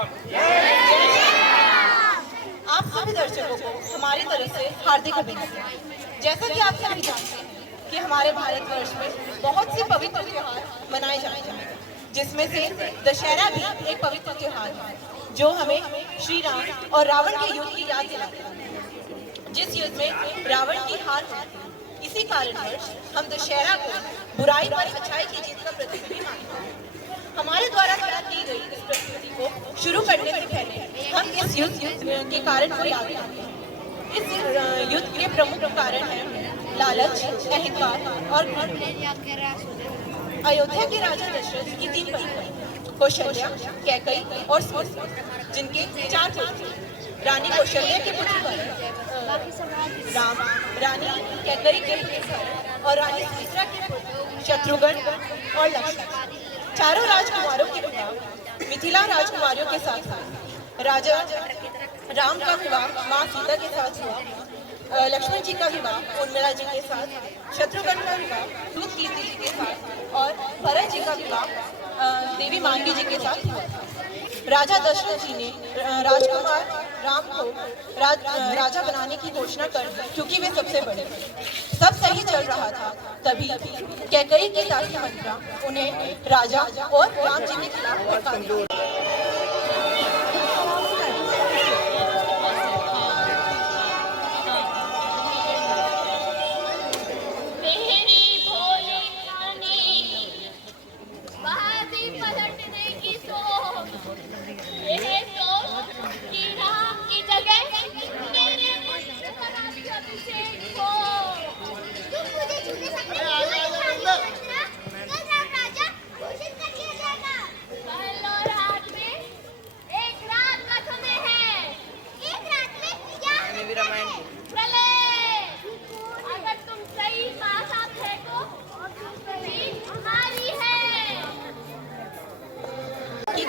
आप सभी दर्शकों को हमारी तरफ से हार्दिक अभिनंदन। जैसा कि आप सभी जानते हैं कि हमारे भारतवर्ष में बहुत से पवित्र त्योहार मनाए जाते हैं, जिसमें से दशहरा भी एक पवित्र त्योहार है जो हमें श्री राम और रावण के युद्ध की याद दिलाता है, जिस युद्ध में रावण की हार हुई। इसी कारणवश हम दशहरा को बुराई पर अच्छाई की जीत का प्रतीक भी मानते हैं। हमारे द्वारा तैयार की गई इस प्रस्तुति को शुरू करने से पहले हम इस युद्ध के कारण को याद करते हैं। इस युद्ध के प्रमुख कारण हैं लालच, अहंकार और घमंड। अयोध्या के राजा दशरथ की 3 पत्नियां कौशल्या, कैकई और सुमित्रा, जिनके 4 पुत्र। रानी कौशल्या के पुत्र राम, रानी कैकई के पुत्र और रानी सुमित्रा के पुत्र शत्रुघ्न और लक्ष्मण। चारों राजकुमारों के विवाह मिथिला राजकुमारियों के साथ हुआ। राजा राम का विवाह माँ सीता के साथ हुआ, लक्ष्मण जी का विवाह उर्मिला जी के साथ, शत्रुघ्न का विवाह दूत कीर्ति जी के साथ और भरत जी का विवाह देवी मांगी जी के साथ हुआ। राजा दशरथ जी ने राजकुमार राम को राजा बनाने की घोषणा कर दी, क्योंकि वे सबसे बड़े। सब सही चल रहा था, तभी कैकई की दासी मंत्रा उन्हें राजा और राम जी के खिलाफ भड़का दी।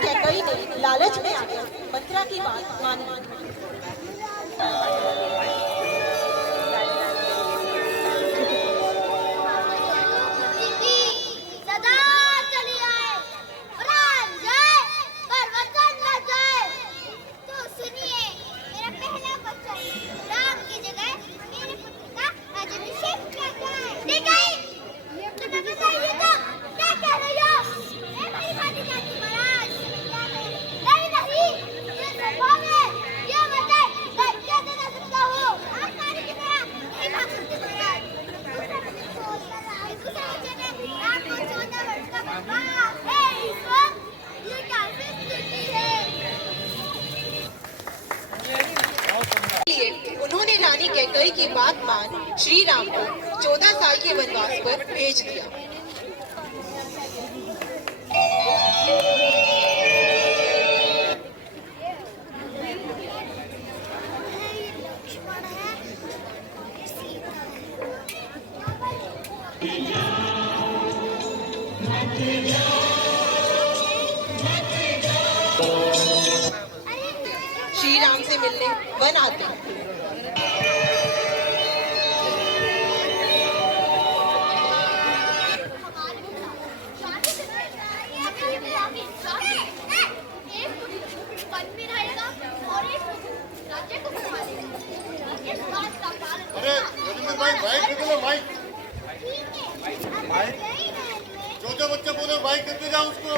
कैकई ने लालच में आकर मंत्रा की बात मान ली। उन्होंने रानी कैकई की बात मान श्री राम को 14 साल के वनवास पर भेज दिया। श्री राम से मिलने वन आते हैं। जो बच्चा बोले बाइक करके जाओ उसको।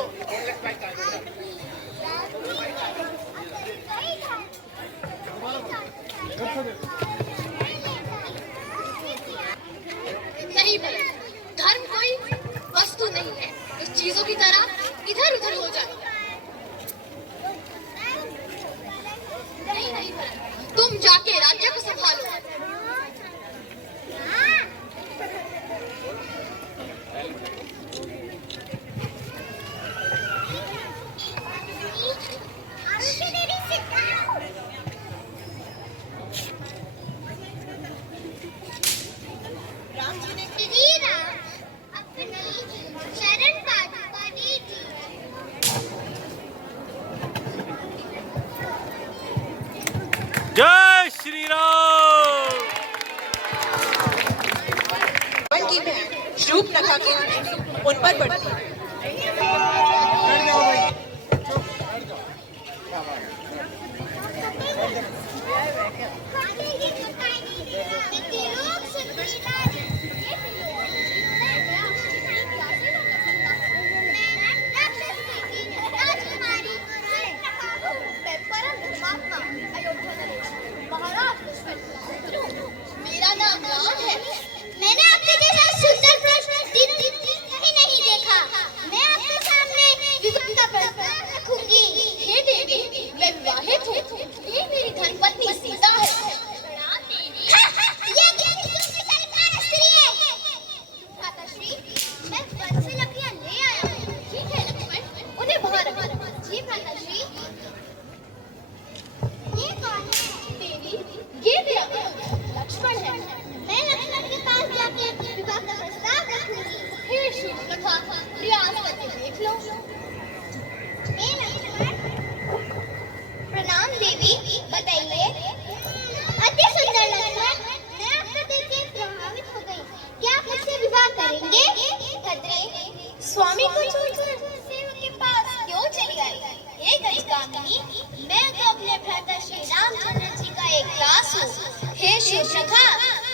नहीं भाई, धर्म कोई वस्तु नहीं है जो चीजों की तरह इधर उधर हो जाए। नहीं तुम जाके राज्य को संभालो। जय श्री राम। की बहन शूर्पणखा की उन पर पड़ती है। मेरा नाम राम है। मैंने आपके जैसा सुंदर प्रश्न कहीं नहीं देखा। मैं आपके सामने विवाह का प्रस्ताव रखूंगी। हे देवी, मैं विवाहित हूँ। ये मेरी धर्मपत्नी सीता है। प्रणाम देवी। ये कैसी शर्मनाक स्त्री है? भ्राताश्री, मैं वन से लकड़ियाँ ले आया हूँ। ठीक है लक्ष्मण, उन्हें बाहर रखो। जी भ्राताश्री। ये कौन है? देवी, ये मेरा लक्ष्मण है। मैं लक्ष्मण के पास जाके विवाह का प्रस्ताव रखूंगी। हे शूर्पणखा, प्रयास करके देख लो। हे लक्ष्मण। प्रणाम देवी, बताइए। अति सुंदर लक्ष्मण, मैं आपको देख के प्रभावित हो गई। क्या आप मुझसे विवाह करेंगे? भद्रे, स्वामी को छोड़कर सेवक के पास क्यों चली आई? हे गजगामिनी, मैं तो अपने भ्राता श्री रामचंद्र जी का एक दास हूँ। हे शूर्पणखा,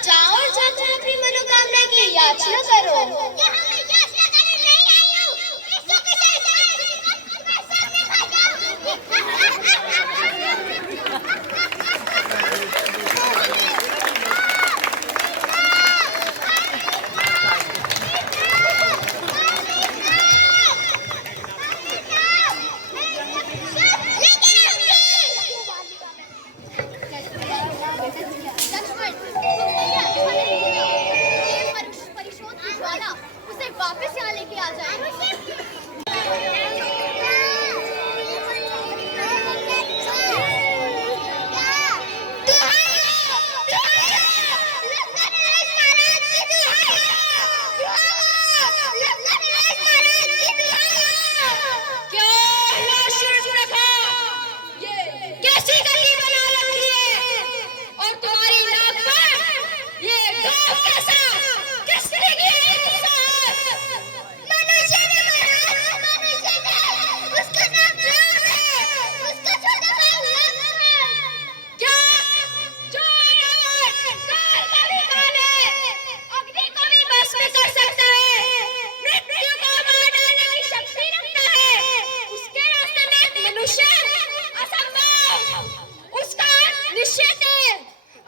जाओ और जाकर अपनी मनोकामना की याचना करो। यहाँ मैं याचना करने नहीं आई हूँ। इसको किसी सामने खा जाओ। उसे वापस यहाँ लेके आ जाए। कैसी गली बना रखी है और तुम्हारी नाक पर ये दाग कैसा? किसने किया ये साहब? मनुष्य ने मारा, मनुष्य ने। उसका नाम राम है। उसका छोटा भाई लक्ष्मण है। क्या चोर काल का भी काल है, अग्नि को भी भस्म कर सकता है, मृत्यु को मार डालने की शक्ति रखता है। उसके रास्ते में एक मनुष्य असंभव, उसका निश्चित है।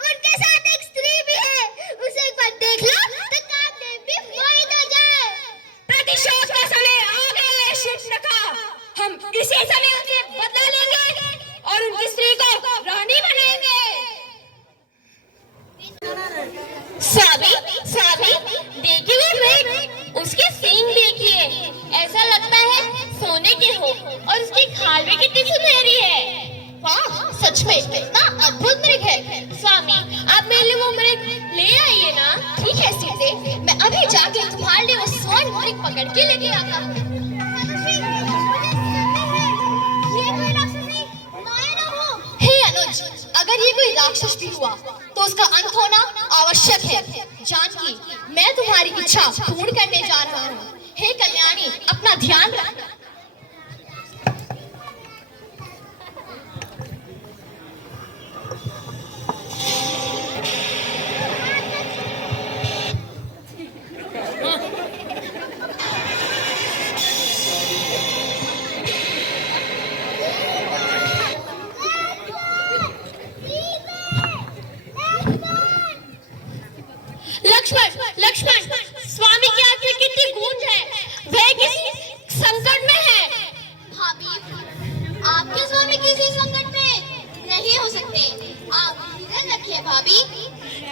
उनके साथ एक स्त्री भी है। उसे एक बार देख लो तो कामदेव भी मोहित हो जाए। प्रतिशोध का समय आ गया है शूर्पणखा। हम इसी समय उनसे बदला लेंगे और उनकी स्त्री को रानी बनाएंगे। सावी, सावी, देखिए भाई, उसके सींग देखिए। ऐसा लगता है सोने के हो और उसकी खाल भी कितनी सुनहरी है। वाह, सच में कितना अद्भुत मृग है। स्वामी, आप मेरे लिए वो मृग ले आइए ना। ठीक है सीते, मैं अभी जाके तुम्हारे लिए वो स्वर्ण मृग पकड़ के लेके आता हूँ। हे अनुज, अगर ये कोई राक्षस भी हुआ तो उसका अंत होना आवश्यक है। जानकी, मैं तुम्हारी इच्छा पूर्ण करने जा रहा हूँ। हे कल्याणी, अपना ध्यान रखना। लक्ष्मण, लक्ष्मण, स्वामी की आंख में कितनी गूंज है। वह किसी संकट में है। भाभी, आपके स्वामी किसी संकट में नहीं हो सकते। आप धीरज रखिए भाभी।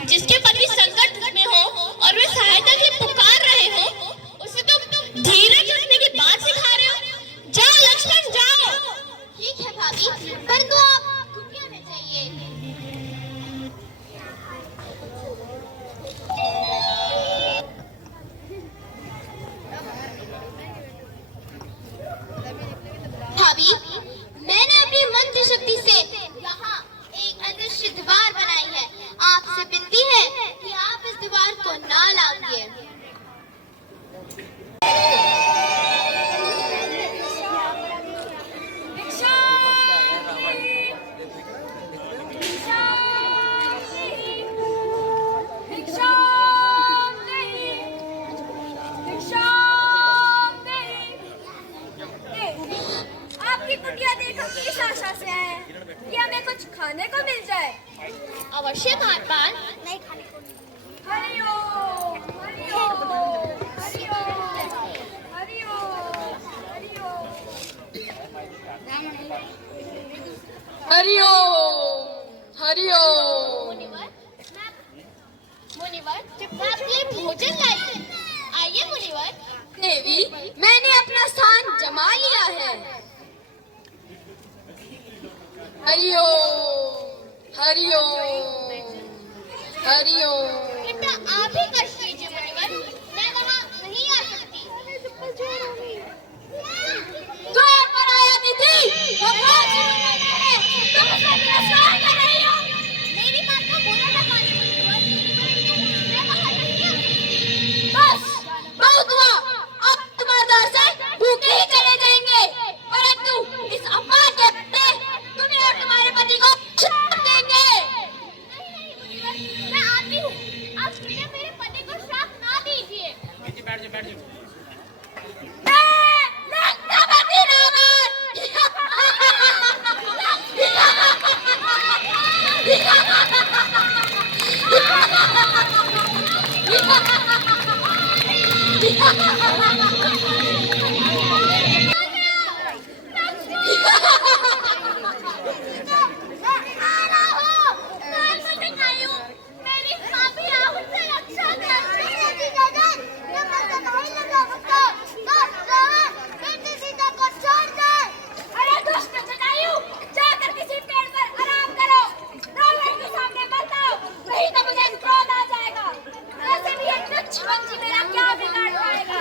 जिसके पति संकट में हो और वे सहायता की पुकार रहे हो, उसे तो धीरज रखने की बात सिखा रहे हो। जाओ लक्ष्मण, जाओ। ठीक है भाभी, परंतु आप कुटिया में जाइए। भाभी, मैंने अपनी मंत्र शक्ति से यहाँ एक अदृश्य दीवार बनाई है। आपसे विनती है कि आप इस दीवार को ना लांघिए। कुछ खाने को मिल जाए। अवश्य महात्मान, नहीं खाने को हरिओम हरिओम हरिओम हरिओम हरिओम हरिओम। मुनिवर, मैं आपके लिए भोजन लाई। आइए मुनिवर। देवी, मैंने अपना स्थान जमा लिया है। हरिओम हरिओम हरिओम। कृपया आप ही कष्ट कीजिए मुनिवर, मैं वहाँ नहीं आ सकती। द्वार पर आया अतिथि, भगवान जी ने है, तुम उसे तिरस्कार कर रही हो। मेरी बात का बुरा न मानिए मुनिवर, मैं वहाँ नहीं आ सकती। बस बहुत हुआ, अब तुम्हारे द्वार से भूखे ही चले जाएंगे, परंतु इस अपमान के बदले तुम्हें और तुम्हारे पति को श्राप देंगे। नहीं मुनिवर, मैं आती हूँ। आप कृपया मेरे पति को श्राप ना दीजिए। लंकापति रावण! अरे दुष्ट जटायु, जाकर किसी पेड़ पर आराम करो। रावण के सामने मत आओ, नहीं तो मुझे क्रोध आ जाएगा। वैसे भी ये तुच्छ पंछी मेरा क्या बिगाड़ पाएगा?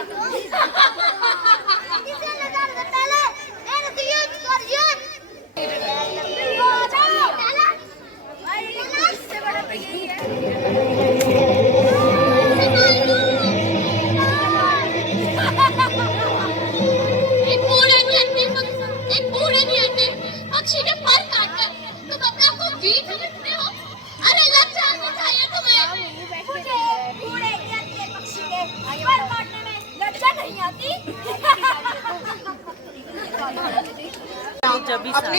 इससे बड़ा तो यही है। एक बूढ़े नियंत्रण पक्षी ने पर काटकर तुम अपने आप को वीर समझते हो। अरे लज्जा आनी चाहिए तुम्हें। मुझे बूढ़े नियंत्रण पक्षी के पर काटने में लज्जा नहीं आती। अपने